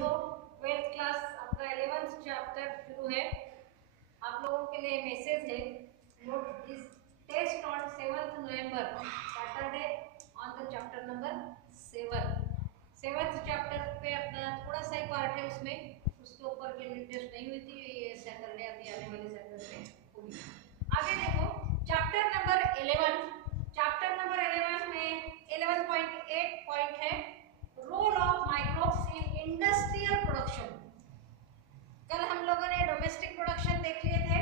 देखो 12th class आपका 11th chapter शुरू है। आप लोगों के लिए मैसेज है, note this test on 7th November Saturday on the chapter number 7। 7th chapter पे अपना थोड़ा सा ही पार्ट है, उसके ऊपर की टेस्ट नहीं हुई थी, ये सैटरडे अभी आने वाले सैटरडे होगी। आगे देखो चैप्टर नंबर 11। चैप्टर नंबर 11 में 11.8 पॉइंट है role of microbes in industrial production. कल हम लोगों ने डोमेस्टिक प्रोडक्शन देख लिए थे,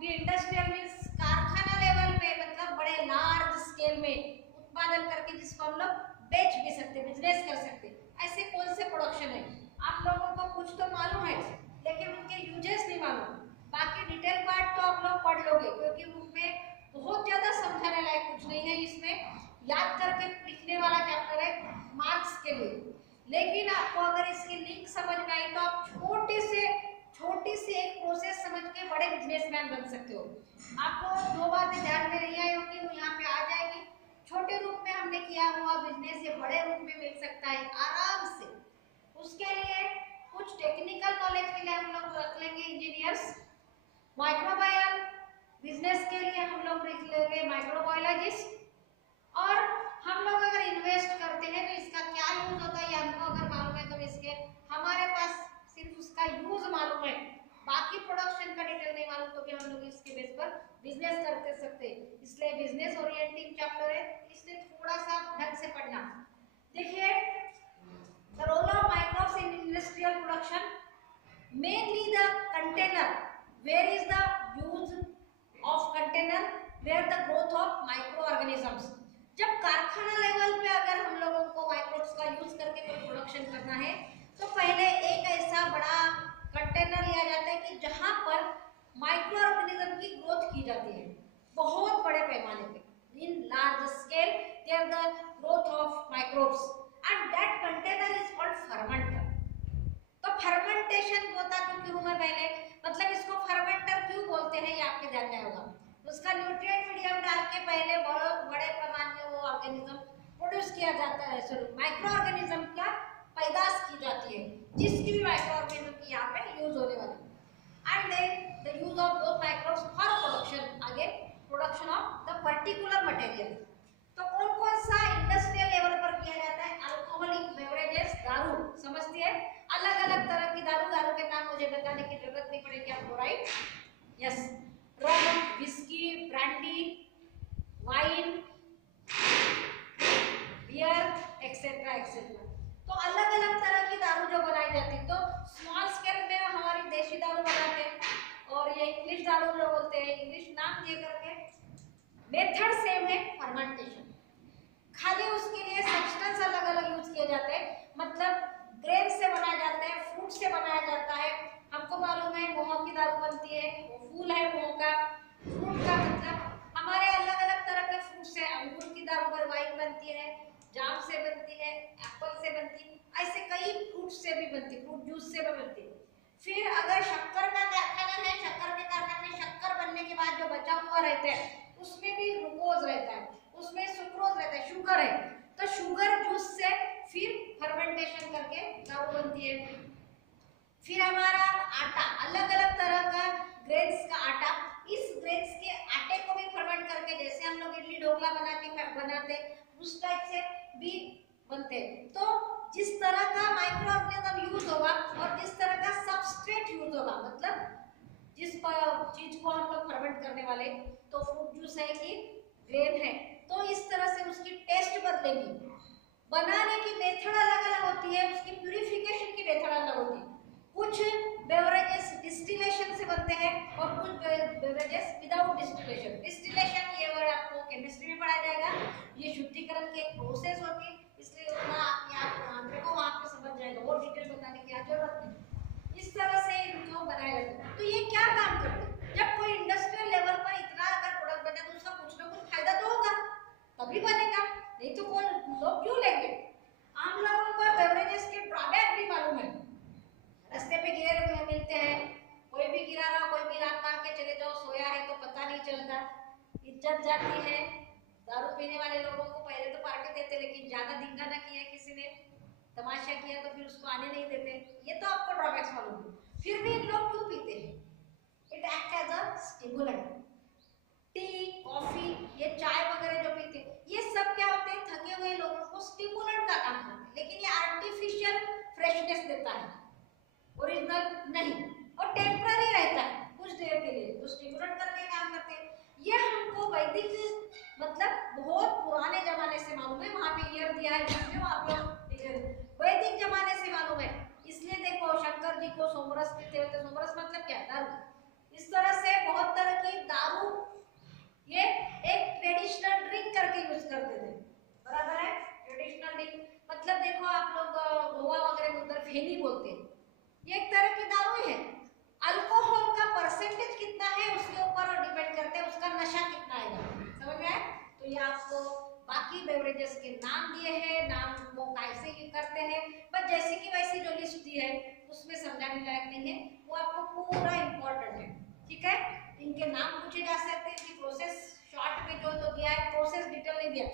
भी इंडस्ट्रियल मींस कारखाना लेवल पे, मतलब बड़े लार्ज स्केल में उत्पादन करके जिसको हम लोग बेच भी सकते, बिजनेस कर सकते। ऐसे कौन से प्रोडक्शन है आप लोगों को कुछ तो मालूम है, लेकिन उनके यूजेस नहीं मालूम। बाकी डिटेल पार्ट तो आप लोग पढ़ लोगे, क्योंकि उसमें बहुत ज्यादा समझाने लायक कुछ नहीं है, इसमें याद करके लिखने वाला चैप्टर है मार्क्स के लिए। लेकिन आपको अगर इसकी लिंक समझ में आई तो आप छोटी सी एक प्रोसेस समझ के बड़े बिजनेसमैन बन सकते हो। आपको दो बातें ध्यान में नहीं आई होगी, वो यहाँ पे आ जाएगी। छोटे रूप में हमने किया हुआ बिजनेस ये बड़े रूप में मिल सकता है आराम से। उसके लिए कुछ टेक्निकल नॉलेज के लिए हम लोग रख लेंगे इंजीनियर्स। माइक्रोबायल बिजनेस के लिए हम लोग लिख लेंगे माइक्रोबायोलॉजिस्ट। और हम लोग अगर इन्वेस्ट करते हैं तो इसका क्या यूज होता है ये हमको अगर मालूम है तो इसके हमारे पास सिर्फ उसका यूज मालूम है, बाकी प्रोडक्शन का डिटेल नहीं मालूम, तो कि हम लोग इसके बेस पर बिजनेस करते सकते। इसलिए बिजनेस ओरिएंटिंग चैप्टर है, इसलिए थोड़ा सा ढंग से पढ़ना। देखिए the role of microbes in industrial production, mainly the container, where is the use of container, where the growth of microorganisms. जब कारखाना लेवल पे अगर हम लोगों को माइक्रोब्स का यूज करके कोई प्रोडक्शन करना है तो पहले एक ऐसा बड़ा कंटेनर लिया जाता है कि जहां पर माइक्रो ऑर्गेनिज्म की ग्रोथ की जाती है बहुत बड़े पैमाने पे, in large scale there the growth of microbes and that container is called fermenter. तो फर्मेंटेशन होता क्यों क्यों है पहले, मतलब इसको फर्मेंटर क्यों बोलते हैं ये आपके ध्यान में होगा। उसका न्यूट्रिएंट मीडियम डाल के पहले बहुत बड़े पैमाने में वो ऑर्गेनिज्म प्रोड्यूस किया जाता है, सॉरी माइक्रो ऑर्गेनिज्म का पैदाश की जाती है, जिसकी भी माइक्रो ऑर्गेनिज्म की यहाँ पे यूज होने वाली। And then the use of those microbes for production, आगे production of the particular material. तो कौन कौन सा इंडस्ट्रियल लेवल पर किया जाता है, अल्कोहलिक बेवरेजेस, दारू समझती है, अलग अलग तरह की दारू, दारू के नाम मुझे बताने की जरूरत नहीं पड़ेगी आपको, right? Yes, rum, whisky, brandy, wine, beer etcetera etcetera. तो अलग अलग तरह की दारू जो बनाई जाती है, तो स्मॉल स्केल में हमारी देशी दारू बनाते हैं और ये इंग्लिश दारू जो बोलते हैं, इंग्लिश नाम दे करके। मेथड सेम है, फर्मेंटेशन, खाली उसके लिए सब्सटेंस अलग अलग यूज किए जाते हैं, मतलब ग्रेन से बनाया जाता है, फ्रूट से बनाया जाता है। हमको मालूम है मोह की दारू बनती है, वो फूल है मोह का, फ्रूट का मतलब हमारे अलग अलग तरह के फ्रूट से, अंगूर की दारू पर वाइन बनती है, जाम से बनती है, एप्पल से बनती है, ऐसे कई फ्रूट से भी बनती है, फ्रूट जूस से भी बनती है। फिर अगर शक्कर का कारखाना है, शक्कर के कारखाने में शक्कर बनने के बाद जो बचा हुआ रहता है उसमें भी ग्लूकोज रहता है, उसमें सुक्रोज रहता है, शुगर है, तो शुगर जूस से फिर फर्मेंटेशन करके दारू बनती है। फिर हमारा आटा, अलग अलग तरह का ग्रेन्स का आटा, इस ग्रेन्स के आटे को भी फर्मेंट करके, जैसे हम लोग इडली ढोकला बनाते उस टाइप से भी बनते। तो जिस तरह का माइक्रो ऑर्गेनिज्म यूज होगा और जिस तरह का सबस्ट्रेट यूज होगा, मतलब जिस चीज को हम लोग फर्मेंट करने वाले, तो फ्रूट जूस है कि ग्रेन है, तो इस तरह से उसकी टेस्ट बदलेगी, बनाने की मेथड अलग अलग होती है, उसकी प्यूरिफिकेशन की मेथड अलग होती है। कुछ बेवरेजेस डिस्टिलेशन से बनते हैं और कुछ बेवरेजेस विदाउट डिस्टिलेशन। डिस्टिलेशन ये वर्ड आपको केमिस्ट्री में पढ़ाया जाएगा, ये शुद्धिकरण की एक प्रोसेस होती है, इसलिए उतना आप यहाँ को वहाँ पे समझ जाएगा, और डिटेल बताने की जरूरत नहीं। इस तरह से इनको बनाया जाता है। तो ये क्या काम करते हैं, जब कोई इंडस्ट्रियल लेवल पर इतना अगर प्रोडक्ट बने तो उसका कुछ ना कुछ फायदा तो होगा, तभी बनेगा, नहीं तो कौन लोग क्यों लेंगे। आम लोगों को बेवरेजेस के ड्रॉबैक भी मालूम है, रास्ते पे गिरे हुए मिलते हैं, कोई भी गिरा रहा, कोई भी लात मार के चले जाओ, सोया है तो पता नहीं चलता, इज्जत जाती है। दारू पीने वाले लोगों को पहले तो पार्टी देते, लेकिन ज्यादा धिंगाना किया किसी ने, तमाशा किया तो फिर उसको आने नहीं देते। ये तो आपको ड्रॉबैक्स मालूम है, फिर भी इन लोग क्यों पीते हैं? It act as a stimulant. Tea, coffee, ये चाय वगैरह जो पीते हैं, ये सब क्या होते हैं? थके हुए लोगों को स्टिमुलेंट का काम करते हैं, लेकिन ये आर्टिफिशियल फ्रेशनेस देता है, ओरिजिनल नहीं, और टेम्पररी रहता है कुछ देर के लिए, तो स्टिमुलेंट करके काम करते हैं। ये हमको वैदिक मतलब बहुत पुराने जमाने से मालूम है, वहां पे ईयर दिया है इसमें, आप लोग वैदिक जमाने से मालूम है। इसलिए देखो शंकर जी को सोमरस पीते होते, सोमरस मतलब क्या? दारू। इस तरह से बहुत तरह की दारू ये एक ट्रेडिशनल ड्रिंक करके यूज करते थे, बराबर है? ट्रेडिशनल ड्रिंक मतलब देखो आप लोग गोवा वगैरह में उधर फेनी बोलते हैं, ये एक तरह की दारू है। अल्कोहल का परसेंटेज कितना है उसके ऊपर डिपेंड करते हैं उसका नशा कितना आएगा, समझ में आया? तो ये आपको बाकी बेवरेजेस के नाम दिए हैं, नाम वो कैसे ही करते हैं, बस जैसे कि वैसी जो लिस्ट दी है उसमें समझाने लायक नहीं है, वो आपको पूरा इंपॉर्टेंट है, ठीक है? इनके नाम पूछे जा सकते हैं, इनकी प्रोसेस शॉर्ट में जो तो दिया है, प्रोसेस डिटेल नहीं दिया।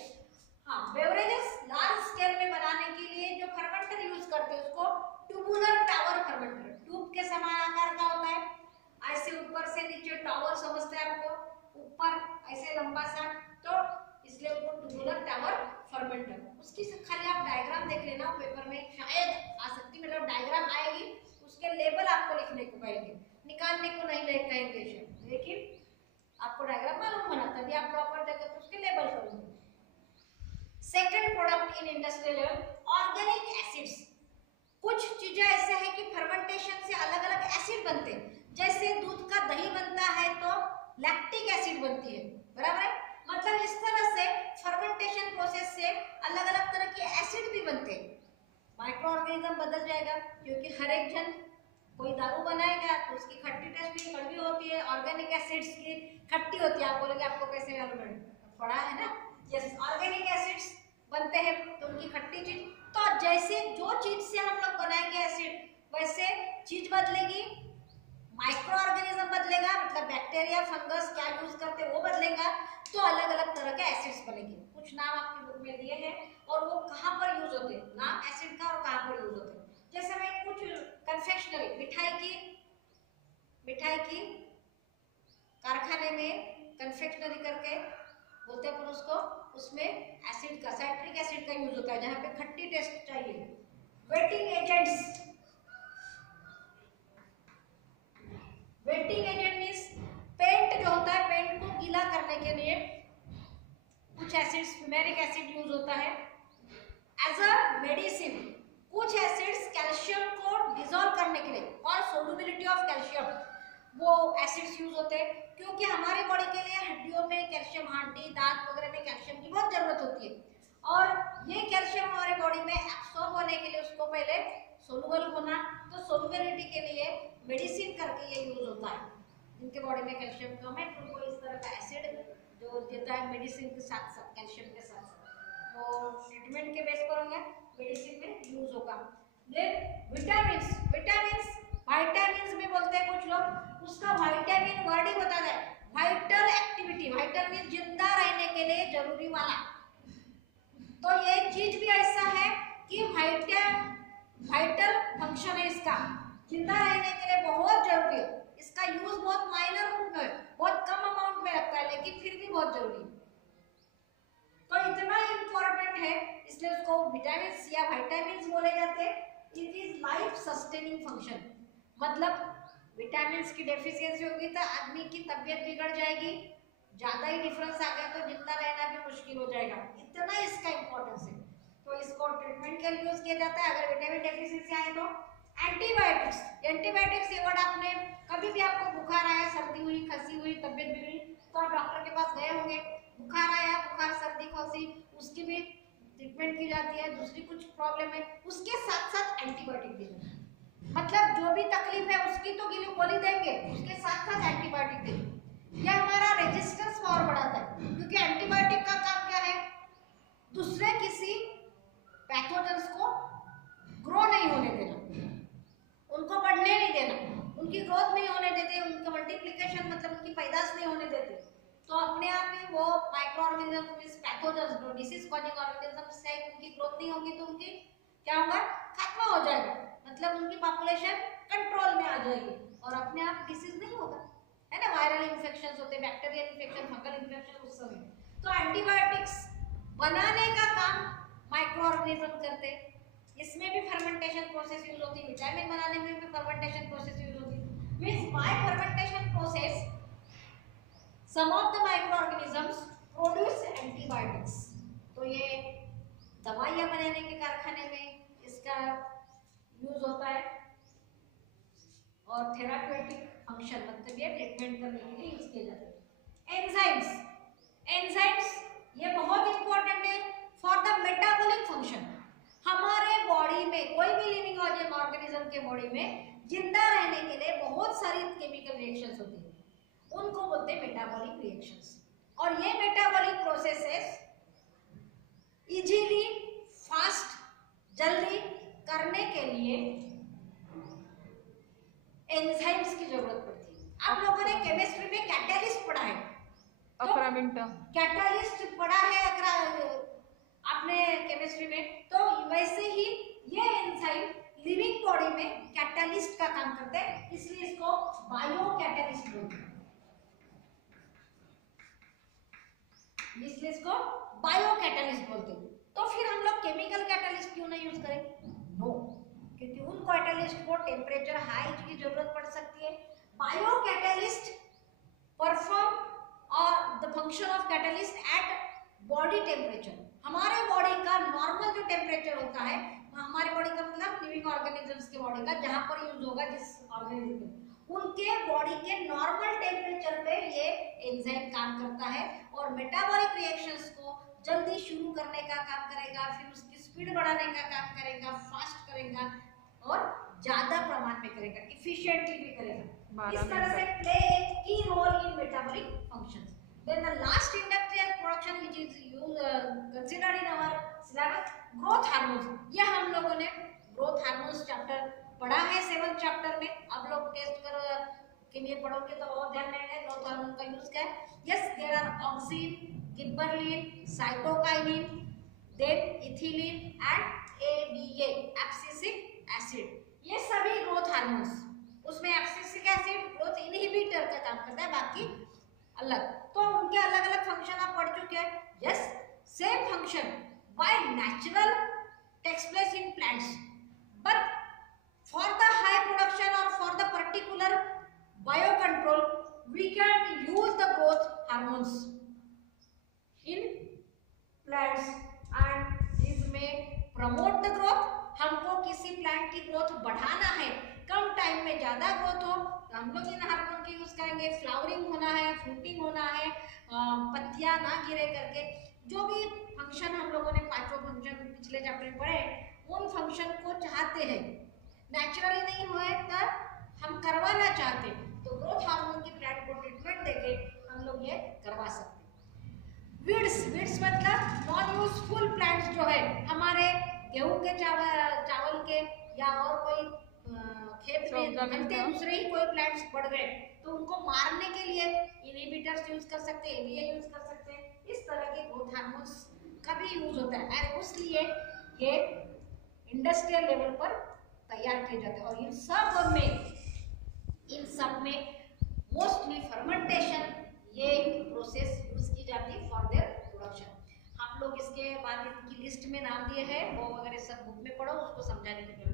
हाँ, बेवरेजेस लार्ज स्केल में बनाने के लिए जो फर्मेंटर यूज करते हैं उसको ट्यूबुलर टावर फर्मेंटर, ट्यूब के समान आकार का होता है, ऐसे ऊपर से नीचे टावर समझते हैं आपको, ऊपर ऐसे लंबा सा, तो इसलिए उसको ट्यूबुलर टावर फर्मेंटर। उसकी खाली आप डायग्राम देख लेना पेपर में, शायद आ सकती, मतलब डायग्राम आएगी, उसके लेबल आपको लिखने को पड़ेंगे, निकालने को नहीं लगता है इंग्लिश, लेकिन आपको डायग्राम मालूम होना तभी आप प्रॉपर जगह पे उसके लेबल करोगे। Second product in industrial level, organic acids. कुछ चीजें ऐसे हैं कि फर्मेंटेशन से अलग अलग एसिड बनते हैं, जैसे दूध का दही बनता है तो लैक्टिक एसिड बनती है, बराबर है? मतलब इस तरह से फर्मेंटेशन प्रोसेस से अलग अलग तरह के एसिड भी बनते हैं। माइक्रो ऑर्गेनिज्म बदल जाएगा, क्योंकि हर एक जन कोई दारू बनाएगा तो उसकी खट्टी टेस्ट भी कड़वी होती है, ऑर्गेनिक एसिड्स की खट्टी होती है। आप बोलोगे आपको कैसे मालूम है? पढ़ा है ना? यस, ऑर्गेनिक एसिड्स बनते हैं तो उनकी खट्टी चीज, तो जैसे जो चीज से हम लोग बनाएंगे एसिड वैसे चीज बदलेगी, माइक्रो ऑर्गेनिज्म बदलेगा, मतलब बैक्टीरिया फंगस क्या यूज करते हैं वो बदलेगा, तो अलग अलग तरह के एसिड्स बनेंगे। कुछ नाम आपकी बुक में दिए हैं और वो कहाँ पर यूज होते हैं, नाम एसिड का और कहाँ पर यूज होते हैं। जैसे मैं कुछ कन्फेक्शनरी मिठाई की कारखाने में कन्फेक्शनरी करके बोलते हैं अपन उसको, उसमें एसिड का, साइट्रिक एसिड का यूज होता है जहाँ पे खट्टी टेस्ट चाहिए। Wetting agents, wetting agent means paint जो होता है, पेंट को गीला करने के लिए कुछ एसिड्स, फ्यूमेरिक एसिड यूज होता है। एज अ मेडिसिन कुछ एसिड्स कैल्शियम को डिसॉल्व करने के लिए और सोलुबिलिटी ऑफ कैल्शियम, वो एसिड्स यूज होते हैं, क्योंकि हमारी बॉडी के लिए हड्डियों में कैल्शियम, हड्डी दांत वगैरह में कैल्शियम की बहुत जरूरत होती है, और ये कैल्शियम हमारी बॉडी में एब्सॉर्ब होने के लिए उसको पहले सोलुबल होना, तो सोलुबिलिटी के लिए मेडिसिन करके ये यूज होता है। जिनके बॉडी में कैल्शियम कम है तो वो इस तरह का एसिड जो देता है मेडिसिन के साथ साथ, कैल्शियम के साथ साथ, वो ट्रीटमेंट के बेस पर होंगे, मेडिसिन में यूज होगा। देन विटामिन्स, विटामिन्स में बोलते हैं कुछ लोग, उसका विटामिन वर्ड ही बता दे, वाइटल एक्टिविटी, वाइटल मीन जिंदा रहने के लिए जरूरी वाला, तो ये चीज भी ऐसा है कि वाइटल फंक्शन है इसका, जिंदा रहने के लिए बहुत जरूरी है। इसका यूज बहुत माइनर रूप में, बहुत कम अमाउंट में लगता है, लेकिन फिर भी बहुत जरूरी है, तो इतना इंपॉर्टेंट है, इसलिए उसको विटामिन्स या विटामिन्स बोले जाते हैं। It is life sustaining function, मतलब विटामिन्स की डेफिशिएंसी होगी तो आदमी की तबीयत बिगड़ जाएगी, ज्यादा ही डिफरेंस आ गया तो जिंदा रहना भी मुश्किल हो जाएगा, इतना इसका इंपॉर्टेंस है। तो इसको ट्रीटमेंट के लिए यूज किया जाता है अगर विटामिन डेफिशिएंसी आए तो। एंटीबायोटिक्स, एंटीबायोटिक्स ये वर्ड आपने कभी भी, आपको बुखार आया, सर्दी हुई, खांसी हुई, तबीयत बिगड़ी तो आप डॉक्टर के पास गए होंगे, बुखार आया, बुखार सर्दी खांसी उसकी भी ट्रीटमेंट की जाती है, दूसरी कुछ प्रॉब्लम है उसके साथ साथ एंटीबायोटिक दी जाती है, मतलब जो भी तकलीफ है उसकी तो गोली देंगे, उसके साथ साथ एंटीबायोटिक देंगे। यह हमारा रेजिस्टेंस पावर बढ़ाता है, क्योंकि एंटीबायोटिक का काम क्या है, दूसरे किसी पैथोजेंस को ग्रो नहीं होने देना, उनको बढ़ने नहीं देना, उनकी ग्रोथ नहीं होने देते, उनका मल्टीप्लिकेशन मतलब उनकी पैदाश नहीं होने देते, तो अपने आप ही वो micro organism means pathogens, disease causing organism से उनकी ग्रोथ नहीं होगी तो उनकी क्या होगा, खत्म हो जाएगा, मतलब उनकी पॉपुलेशन कंट्रोल में आ जाएगी और अपने आप डिसीज नहीं होगा, है ना। वायरल इन्फेक्शन होते हैं, बैक्टीरियल इन्फेक्शन, फंगल इन्फेक्शन उस समय, तो एंटीबायोटिक्स बनाने का काम माइक्रो ऑर्गेनिज्म करते हैं। इसमें भी फर्मेंटेशन प्रोसेस यूज होती है, विटामिन बनाने में भी फर्मेंटेशन प्रोसेस यूज होती है। Means by fermentation process some of the micro organisms produce antibiotics. तो ये दवाइयां बनाने के कारखाने में इसका यूज होता है और थेराप्यूटिक फंक्शन मतलब ये ट्रीटमेंट करने के लिए यूज किए जाते हैं। एंजाइम्स, एंजाइम्स ये बहुत इंपॉर्टेंट है फॉर द मेटाबॉलिक फंक्शन। हमारे बॉडी में, कोई भी लिविंग ऑर्गेनिज्म के बॉडी में जिंदा रहने के लिए बहुत सारी केमिकल रिएक्शंस होती है, उनको बोलते हैं मेटाबॉलिक रिएक्शंस। और ये मेटाबॉलिक प्रोसेसेस इजीली, फास्ट, जल्दी करने के लिए एंजाइम्स की जरूरत पड़ती है। आप लोगों ने केमिस्ट्री में कैटालिस्ट पढ़ा है, तो कैटालिस्ट पढ़ा है अगर आपने केमिस्ट्री में, तो वैसे ही ये एंजाइम लिविंग बॉडी में कैटालिस्ट का काम करते हैं, इसलिए इसको बायो कैटालिस्ट बोलते हैं। इसलिए इसको बायो कैटालिस्ट बोलते हैं। तो फिर हम लोग केमिकल कैटालिस्ट क्यों नहीं यूज करें? नो, क्योंकि उन कैटालिस्ट को टेम्परेचर हाई की जरूरत पड़ सकती है। बायो कैटालिस्ट परफॉर्म और the function of catalyst at body temperature. हमारे बॉडी का नॉर्मल जो टेम्परेचर होता है, हमारे बॉडी का मतलब लिविंग ऑर्गेनिजम्स के बॉडी का, जहां पर यूज होगा जिस ऑर्गेनिज्म में, उनके बॉडी के नॉर्मल टेम्परेचर पे ये एंजाइम काम करता है और मेटाबॉलिक रिएक्शंस को जल्दी शुरू करने का काम करेगा, फिर उसकी स्पीड बढ़ाने का काम करेगा, फास्ट करेगा और ज्यादा प्रमाण में करेगा, इफिशिएंटली भी करेगा। इस तरह से play a key role in metabolic functions. Then the last industrial production which is considered in our syllabus, growth hormones। ये हम लोगों ने growth hormones चैप्टर पढ़ा है 7th चैप्टर में। अब लोग टेस्ट के लिए पढ़ोगे तो और ध्यान रहेगा ग्रोथ हार्मोन का यूज क्या है। Yes, there are auxin, gibberellin, cytokinin, then ethylene and ADA, abscisic acid. ये सभी ग्रोथ हार्मोन्स, उसमें एब्सिसिक एसिड ग्रोथ इनहिबिटर का काम करता है, बाकी अलग। तो उनके अलग अलग फंक्शन आप पढ़ चुके हैं। Yes, same function by natural takes place in plants, but for the high production or for the particular biocontrol we can use the growth hormones in plants and this may promote the growth। हमको किसी plant की growth बढ़ाना है, कम time में ज्यादा growth हो, तो हम लोग इन हार्मोन की यूज करेंगे। फ्लावरिंग होना है, फ्रूटिंग होना है, पत्तियां ना गिरे करके, जो भी फंक्शन हम लोगों ने पांचों फंक्शन पिछले चैप्टर में पढ़े, उन फंक्शन को चाहते हैं, नेचुरली नहीं हुए तो हम करवाना चाहते हैं, तो ग्रोथ हार्मोन की प्लांट को ट्रीटमेंट देके हम लोग ये करवा सकते हैं। वीड्स, वीड्स मतलब नॉन यूजफुल प्लांट्स जो है, हमारे गेहूं के चावल के या और कोई खेत में बनते दूसरे ही कोई प्लांट्स बढ़ गए, तो उनको मारने के लिए इनहिबिटर्स यूज कर सकते हैं, एबीए यूज कर सकते हैं। इस तरह के ग्रोथ हार्मोन्स का भी यूज होता है और उसलिए ये इंडस्ट्रियल लेवल पर तैयार किए जाते हैं। और इन सब में मोस्टली फर्मेंटेशन ये प्रोसेस यूज की जाती है फॉर देयर प्रोडक्शन। हम लोग इसके बाद इनकी लिस्ट में नाम दिए हैं, वो अगर सब बुक में पढ़ो उसको समझाने की